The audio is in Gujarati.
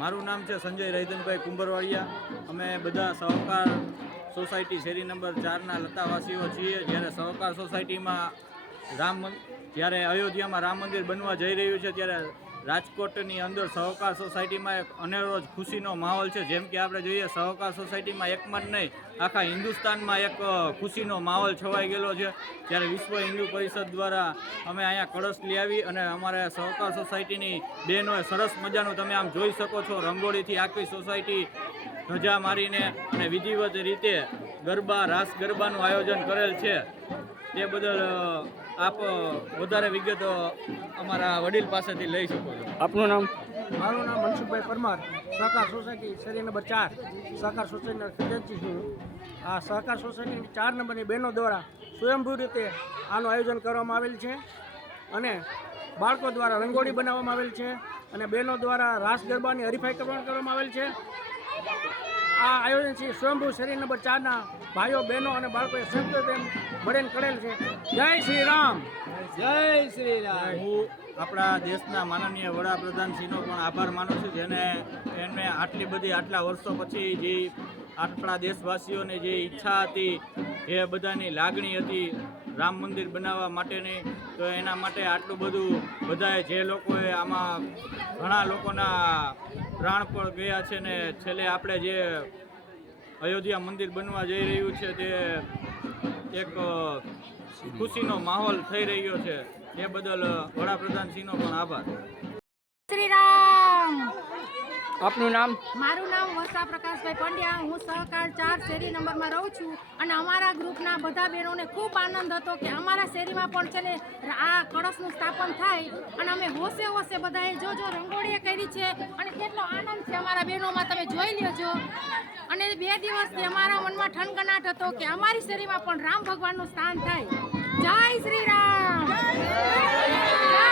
મારું નામ છે સંજય રહીધનભાઈ કુંભરવાડિયા। અમે બધા સહકાર સોસાયટી શેરી નંબર 4ના લતાવાસીઓ છીએ। જ્યારે સહકાર સોસાયટીમાં જ્યારે અયોધ્યામાં રામ મંદિર બનવા જઈ રહ્યું છે ત્યારે રાજકોટની અંદર સહકાર સોસાયટીમાં એક અનેરો જ ખુશીનો માહોલ છે। જેમ કે આપણે જોઈએ સહકાર સોસાયટીમાં એકમાં જ નહીં આખા હિન્દુસ્તાનમાં એક ખુશીનો માહોલ છવાઈ ગયેલો છે। ત્યારે વિશ્વ હિન્દુ પરિષદ દ્વારા અમે અહીંયા કળશ લઈ આવી અને અમારે સહકાર સોસાયટીની બહેનોએ સરસ મજાનું તમે આમ જોઈ શકો છો રંગોળીથી આખી સોસાયટી ધજા મારીને અને વિધિવત રીતે રાસ ગરબાનું આયોજન કરેલ છે। તે બદલ આપ વધારે વિગતો અમારા વડીલ પાસેથી લઈ શકો છો। આપનું નામ? મારું નામ મનસુખભાઈ પરમાર, સહકાર સોસાયટી શેરી નંબર 4 સહકાર સોસાયટીના સદસ્ય છું। આ સહકાર સોસાયટીની 4 નંબરની બહેનો દ્વારા સ્વયંભૂ રીતે આનું આયોજન કરવામાં આવેલ છે અને બાળકો દ્વારા રંગોળી બનાવવામાં આવેલ છે અને બહેનો દ્વારા રાસ ગરબાની હરીફાઈ કરવામાં આવેલ છે। આ આયોજન છે સ્વયંભૂ શેરી નંબર 4ના ભાઈઓ બહેનો અને બાળકોએ સંયુક્ત મળીને કરેલ છે। જય શ્રી રામ, જય શ્રી રામ। હું આપણા દેશના માનનીય વડાપ્રધાનશ્રીનો પણ આભાર માનું છું જેને આટલા વર્ષો પછી જે આપણા દેશવાસીઓને જે ઈચ્છા હતી જે બધાની લાગણી હતી રામ મંદિર બનાવવા માટેની, તો એના માટે આટલું બધું બધાએ જે લોકોએ આમાં ઘણા લોકોના પ્રાણ પણ ગયા છે ને છેલ્લે આપણે જે અયોધ્યા મંદિર બનવા જઈ રહ્યું છે તે એક ખુશીનો માહોલ થઈ રહ્યો છે। એ બદલ વડાપ્રધાનશ્રીનો પણ આભાર। શ્રી રામ। આપનું નામ? મારું નામ વસા પ્રકાશભાઈ પંડ્યા। હું સહકાર 4 શેરી નંબરમાં રહું છું અને અમારા ગ્રુપના બધા બહેનોને ખૂબ આનંદ હતો કે અમારા શેરીમાં પણ છે ને આ કળશનું સ્થાપન થાય અને અમે હોશે બધાએ જો રંગોળીએ કરી છે અને કેટલો આનંદ છે અમારા બહેનોમાં તમે જોઈ લેજો। અને 2 દિવસથી અમારા મનમાં ઠનગનાટ હતો કે અમારી શેરીમાં પણ રામ ભગવાનનું સ્થાન થાય। જય શ્રી રામ, જય